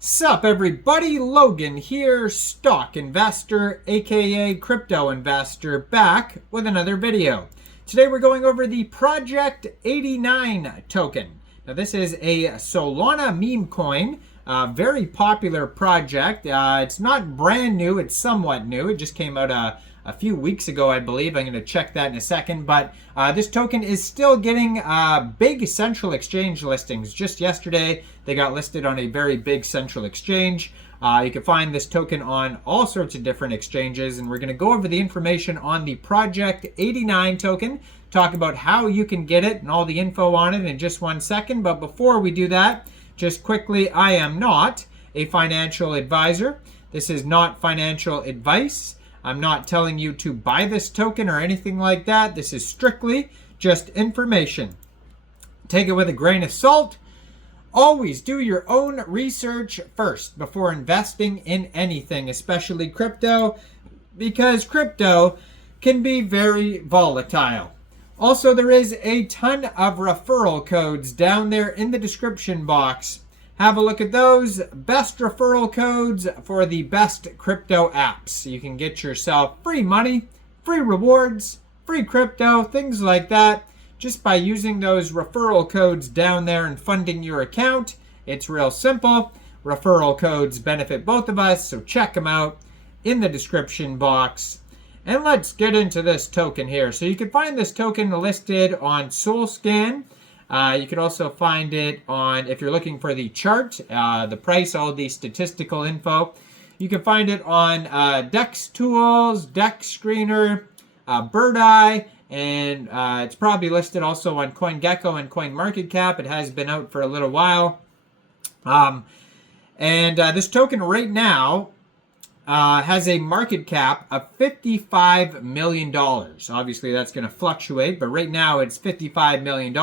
Sup everybody, Logan here, stock investor aka crypto investor, back with another video. Today we're going over the PROJECT89 token. Now this is a Solana meme coin, very popular project. It's not brand new, it's somewhat new. It just came out a few weeks ago, I believe. I'm going to check that in a second. But this token is still getting big central exchange listings. Just yesterday, they got listed on a very big central exchange. You can find this token on all sorts of different exchanges. And we're going to go over the information on the PROJECT89 token, talk about how you can get it and all the info on it in just 1 second. But before we do that, just quickly, I am not a financial advisor. This is not financial advice. I'm not telling you to buy this token or anything like that. This is strictly just information. Take it with a grain of salt. Always do your own research first before investing in anything, especially crypto, because crypto can be very volatile. Also, there is a ton of referral codes down there in the description box. Have a look at those. Best referral codes for the best crypto apps. You can get yourself free money, free rewards, free crypto, things like that, just by using those referral codes down there and funding your account. It's real simple. Referral codes benefit both of us, so check them out in the description box. And let's get into this token here. So you can find this token listed on SolScan. You can also find it on, if you're looking for the chart, the price, all the statistical info. You can find it on DEX Tools, DEX Screener, Bird Eye, and it's probably listed also on CoinGecko and CoinMarketCap. It has been out for a little while. This token right now has a market cap of $55 million. Obviously, that's going to fluctuate, but right now it's $55 million.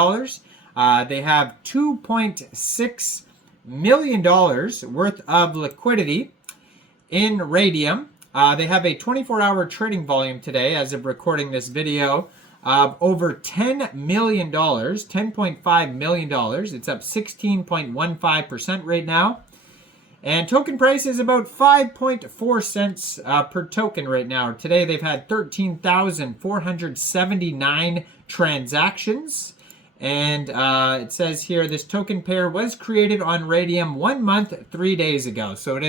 They have $2.6 million worth of liquidity in Radium. They have a 24-hour trading volume today, as of recording this video, of over $10 million, $10.5 million. It's up 16.15% right now. And token price is about 5.4 cents per token right now. Today they've had 13,479 transactions. And it says here, this token pair was created on Radium 1 month, 3 days ago. So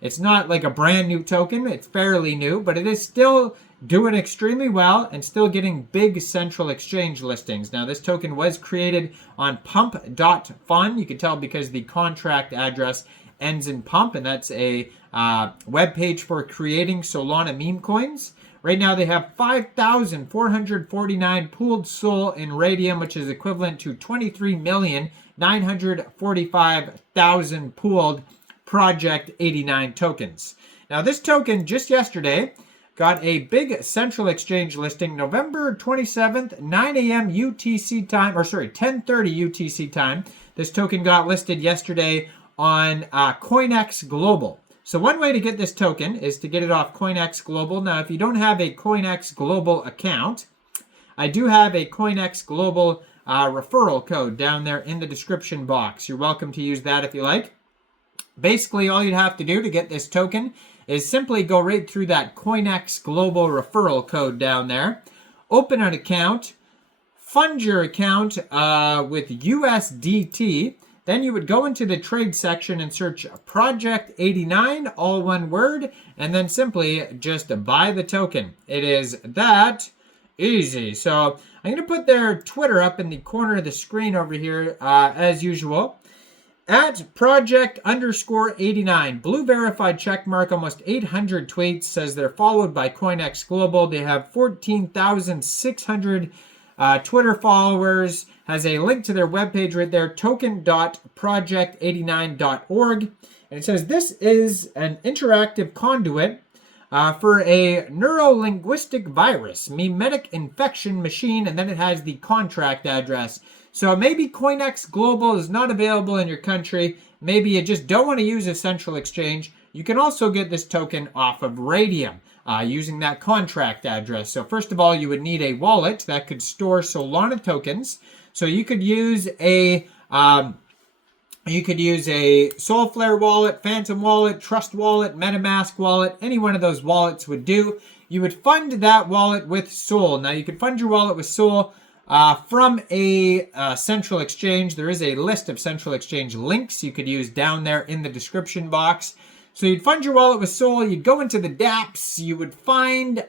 it's not like a brand new token. It's fairly new, but it is still doing extremely well and still getting big central exchange listings. Now, this token was created on pump.fun. You can tell because the contract address ends in pump, and that's a web page for creating Solana meme coins. Right now, they have 5,449 pooled SOL in Radium, which is equivalent to 23,945,000 pooled PROJECT89 tokens. Now, this token just yesterday got a big central exchange listing, November 27th, 9 a.m. UTC time, 10:30 UTC time. This token got listed yesterday on Coinex Global. So one way to get this token is to get it off Coinex Global. Now, if you don't have a Coinex Global account, I do have a Coinex Global referral code down there in the description box. You're welcome to use that if you like. Basically, all you'd have to do to get this token is simply go right through that Coinex Global referral code down there, open an account, fund your account with USDT. Then you would go into the trade section and search PROJECT89, all one word, and then simply just buy the token. It is that easy. So I'm going to put their Twitter up in the corner of the screen over here, as usual. At PROJECT_89, blue verified check mark, almost 800 tweets, says they're followed by Coinex Global. They have 14,600 Twitter followers, has a link to their webpage right there, token.project89.org. And it says this is an interactive conduit for a neuro-linguistic virus, memetic infection machine, and then it has the contract address. So maybe Coinex Global is not available in your country. Maybe you just don't want to use a central exchange. You can also get this token off of Radium using that contract address. So first of all, you would need a wallet that could store Solana tokens. So you could use a You could use a Soulflare wallet, Phantom wallet, Trust wallet, MetaMask wallet. Any one of those wallets would do. You would fund that wallet with Sol. Now, you could fund your wallet with Sol from a central exchange. There is a list of central exchange links you could use down there in the description box. So you'd fund your wallet with Sol. You'd go into the dApps. You would find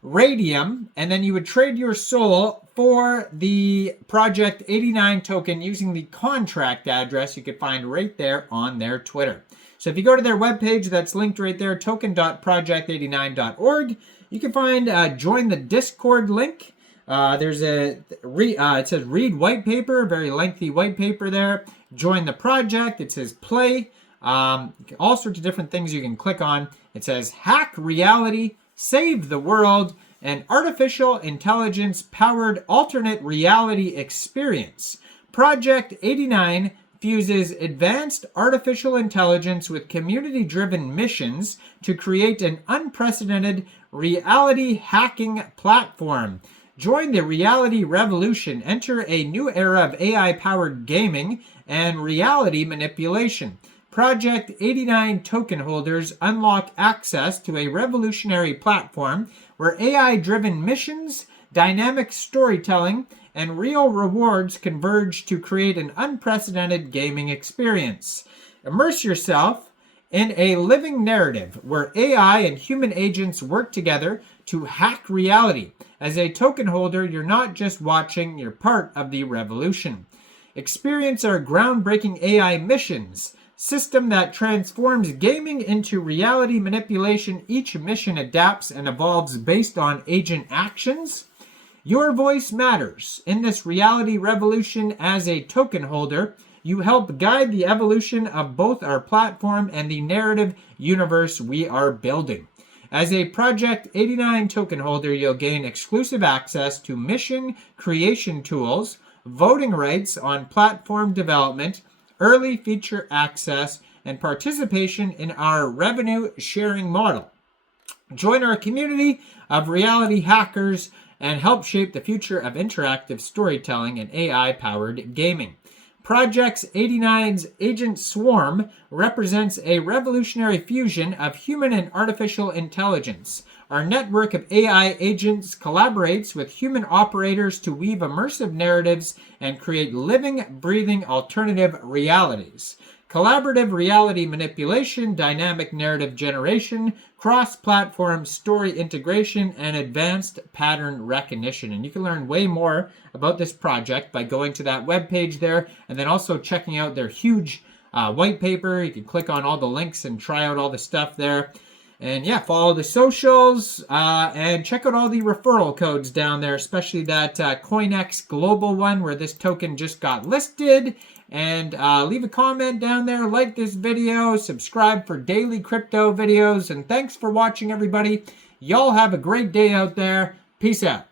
Radium, and then you would trade your Sol for the Project89 token using the contract address you could find right there on their Twitter. So if you go to their webpage, that's linked right there, token.project89.org. You can find join the Discord link. There's it says read white paper, very lengthy white paper there. Join the project. It says play. All sorts of different things you can click on. It says hack reality, save the world, an artificial intelligence powered alternate reality experience. Project89 fuses advanced artificial intelligence with community-driven missions to create an unprecedented reality hacking platform. Join the reality revolution. Enter a new era of AI-powered gaming and reality manipulation. Project89 token holders unlock access to a revolutionary platform where AI-driven missions, dynamic storytelling, and real rewards converge to create an unprecedented gaming experience. Immerse yourself in a living narrative where AI and human agents work together to hack reality. As a token holder, you're not just watching, you're part of the revolution. Experience our groundbreaking AI missions, system that transforms gaming into reality manipulation. Each mission adapts and evolves based on agent actions. Your voice matters. In this reality revolution, as a token holder, you help guide the evolution of both our platform and the narrative universe we are building. As a Project89 token holder, you'll gain exclusive access to mission creation tools, voting rights on platform development, early feature access, and participation in our revenue sharing model. Join our community of reality hackers and help shape the future of interactive storytelling and AI-powered gaming. Project89's Agent Swarm represents a revolutionary fusion of human and artificial intelligence. Our network of AI agents collaborates with human operators to weave immersive narratives and create living, breathing alternative realities. Collaborative reality manipulation, dynamic narrative generation, cross-platform story integration, and advanced pattern recognition. And you can learn way more about this project by going to that webpage there, and then also checking out their huge white paper. You can click on all the links and try out all the stuff there. And yeah, follow the socials and check out all the referral codes down there, especially that Coinex global one where this token just got listed. And leave a comment down there, like this video, subscribe for daily crypto videos. And thanks for watching, everybody. Y'all have a great day out there. Peace out.